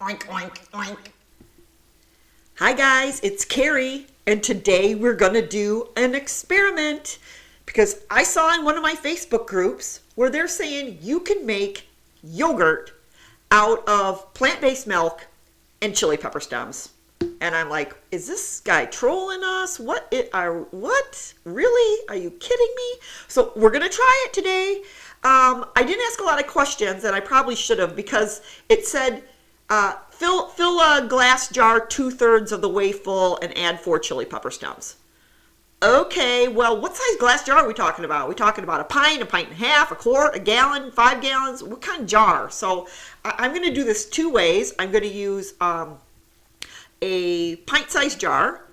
Oink, oink, oink. Hi guys, it's Carrie, and today we're gonna do an experiment because I saw in one of my Facebook groups where they're saying you can make yogurt out of plant-based milk and chili pepper stems. And I'm like, is this guy trolling us? What? Really? Are you kidding me? So we're gonna try it today. I didn't ask a lot of questions, and I probably should have, because it said fill a glass jar 2/3 of the way full and add 4 chili pepper stems. Okay, well, what size glass jar are we talking about? Are we talking about a pint and a half, a quart, a gallon, 5 gallons? What kind of jar? So I'm going to do this 2 ways. I'm going to use a pint-sized jar,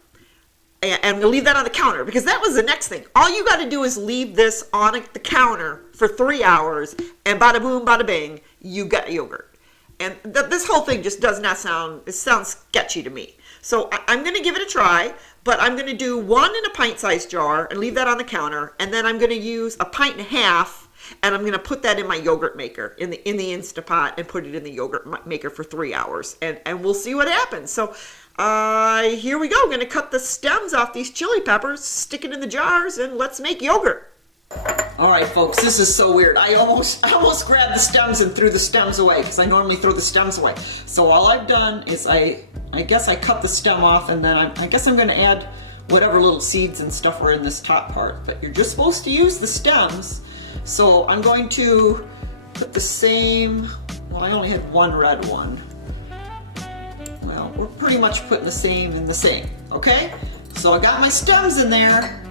and I'm going to leave that on the counter, because that was the next thing. All you got to do is leave this on the counter for 3 hours, and bada boom, bada bing, you got yogurt. And this whole thing just does not sound, it sounds sketchy to me. So I'm going to give it a try, but I'm going to do 1 in a pint-sized jar and leave that on the counter, and then I'm going to use a pint and a half, and I'm going to put that in my yogurt maker, in the Instapot, and put it in the yogurt maker for 3 hours, and we'll see what happens. So here we go. I'm going to cut the stems off these chili peppers, stick it in the jars, and let's make yogurt. All right, folks, this is so weird. I almost grabbed the stems and threw the stems away, because I normally throw the stems away. So all I've done is I guess I cut the stem off, and then I guess I'm going to add whatever little seeds and stuff are in this top part. But you're just supposed to use the stems. So I'm going to put the same, well, I only had 1 red one. Well, we're pretty much putting the same in the same, okay? So I got my stems in there.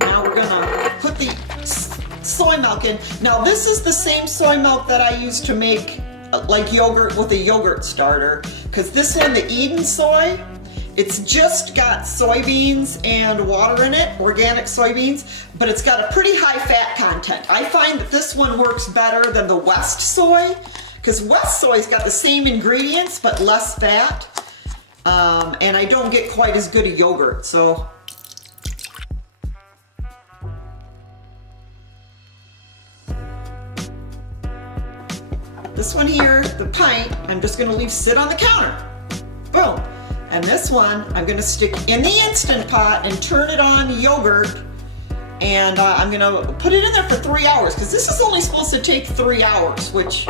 Now we're gonna put the soy milk in. Now this is the same soy milk that I use to make like yogurt with a yogurt starter, because this one, the Eden soy, it's just got soybeans and water in it, organic soybeans, but it's got a pretty high fat content. I find that this one works better than the West soy, because West soy's got the same ingredients but less fat, and I don't get quite as good a yogurt. So this one here, the pint, I'm just going to leave sit on the counter. Boom. And this one, I'm going to stick in the Instant Pot and turn it on yogurt. And I'm going to put it in there for 3 hours, because this is only supposed to take 3 hours, which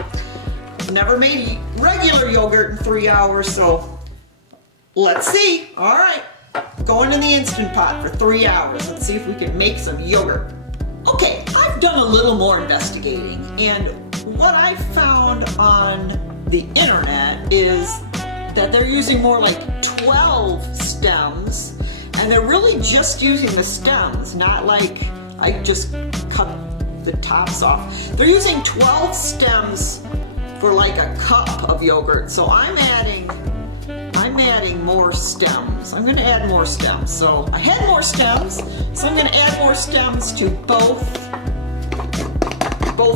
I've never made regular yogurt in 3 hours. So let's see. All right. Going in the Instant Pot for 3 hours. Let's see if we can make some yogurt. Okay, I've done a little more investigating, and what I've found on the internet is that they're using more like 12 stems, and they're really just using the stems, not like I just cut the tops off. They're using 12 stems for like a cup of yogurt. So I'm adding more stems. I'm going to add more stems. So I had more stems, so I'm going to add more stems to both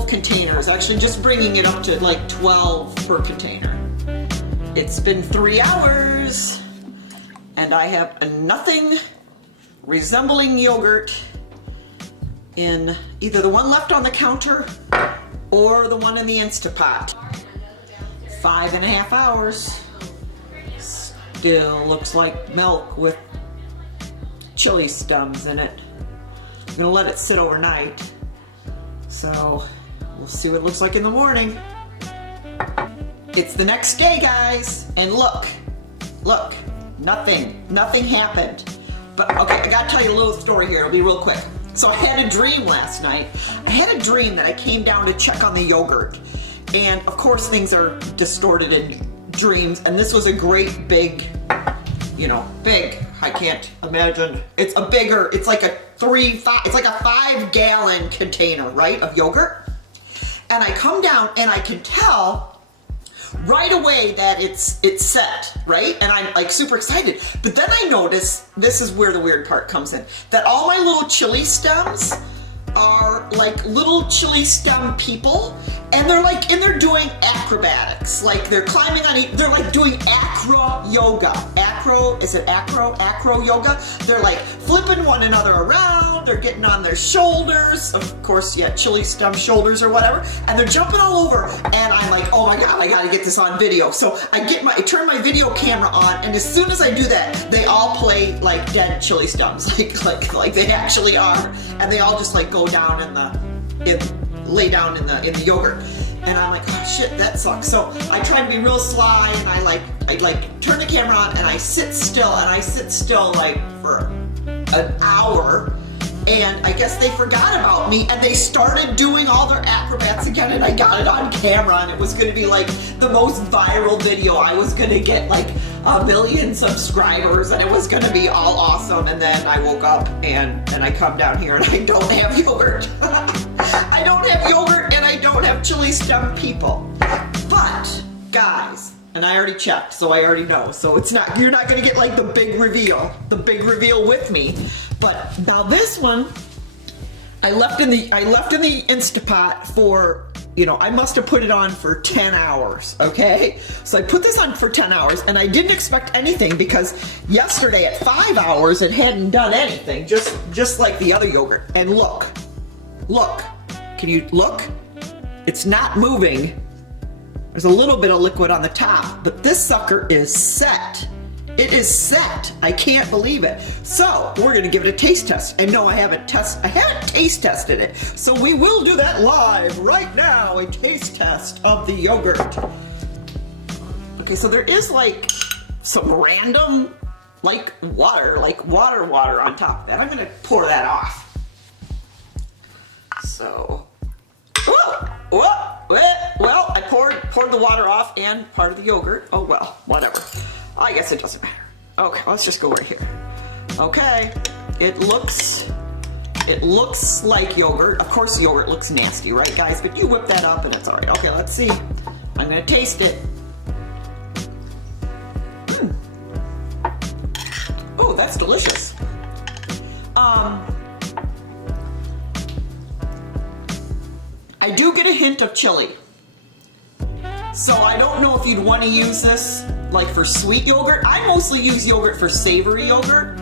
containers. Actually, just bringing it up to like 12 per container. It's been 3 hours, and I have nothing resembling yogurt in either the one left on the counter or the one in the Instapot. 5.5 hours. Still looks like milk with chili stems in it. I'm gonna let it sit overnight. So we'll see what it looks like in the morning. It's the next day, guys, and look, nothing happened. But okay, I gotta tell you a little story here. It'll be real quick. So I had a dream last night. I had a dream that I came down to check on the yogurt, and of course things are distorted in dreams, and this was a great big, big. I can't imagine. It's like a 5-gallon container, right, of yogurt. And I come down and I can tell right away that it's set, right? And I'm like super excited. But then I notice, this is where the weird part comes in, that all my little chili stems are like little chili stem people, and they're doing acrobatics. Like they're climbing on they're like doing acro yoga. Acro yoga. They're like flipping one another around. around, they're getting on their shoulders. Of course, yeah, chili stem shoulders or whatever. And they're jumping all over. And I'm like, oh my God, I gotta get this on video. So I turn my video camera on, and as soon as I do that, they all play like dead chili stems, like they actually are. And they all just like go down lay down in the yogurt. And I'm like, oh shit, that sucks. So I try to be real sly, and I turn the camera on, and I sit still, like for an hour. And I guess they forgot about me, and they started doing all their acrobats again, and I got it on camera, and it was gonna be like the most viral video. I was gonna get like 1 million subscribers, and it was gonna be all awesome. And then I woke up and I come down here and I don't have yogurt. I don't have yogurt, and I don't have chili stem people. But guys, and I already checked, so I already know. So you're not gonna get like the big reveal with me. But now this one, I left in the Instapot for, I must have put it on for 10 hours, okay? So I put this on for 10 hours, and I didn't expect anything, because yesterday at 5 hours it hadn't done anything, just like the other yogurt. And look, can you look? It's not moving. There's a little bit of liquid on the top, but this sucker is set. It is set. I can't believe it. So we're gonna give it a taste test. And no, I haven't taste tested it. So we will do that live right now, a taste test of the yogurt. Okay, so there is like some random water on top of that. I'm gonna pour that off. So, well, I poured the water off and part of the yogurt. Oh well, whatever. I guess it doesn't matter. Okay, let's just go right here. Okay, it looks like yogurt. Of course the yogurt looks nasty, right guys? But you whip that up and it's all right. Okay, let's see. I'm gonna taste it. Oh, that's delicious. I do get a hint of chili. So I don't know if you'd want to use this like for sweet yogurt. I mostly use yogurt for savory yogurt,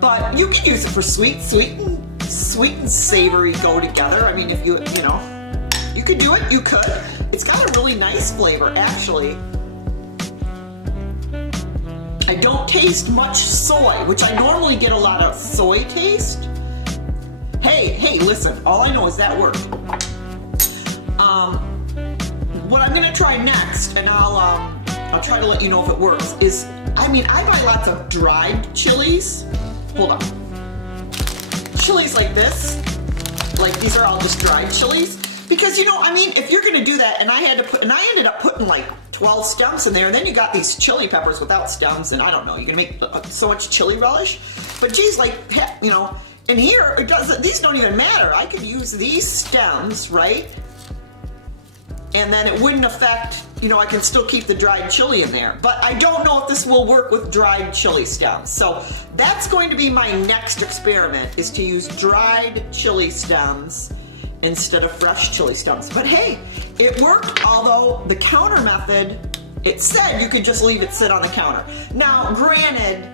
but you can use it for sweet and savory go together. I mean, if you could do it, you could. It's got a really nice flavor, actually. I don't taste much soy, which I normally get a lot of soy taste. Hey, listen, all I know is that worked. What I'm gonna try next, and I'll try to let you know if it works, is, I buy lots of dried chilies. Hold on. Chilies like this, like these are all just dried chilies. Because, if you're gonna do that, and I ended up putting like 12 stems in there, and then you got these chili peppers without stems, and I don't know, you can make so much chili relish. But geez, in here, these don't even matter. I could use these stems, right? And then it wouldn't affect, I can still keep the dried chili in there. But I don't know if this will work with dried chili stems. So that's going to be my next experiment, is to use dried chili stems instead of fresh chili stems. But hey, it worked, although the counter method, it said you could just leave it sit on the counter. Now, granted,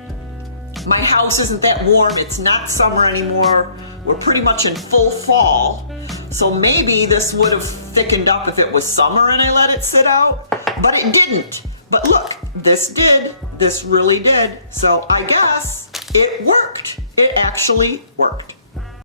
my house isn't that warm. It's not summer anymore. We're pretty much in full fall. So maybe this would have thickened up if it was summer and I let it sit out, but it didn't. But look, this did. This really did. So I guess it worked. It actually worked.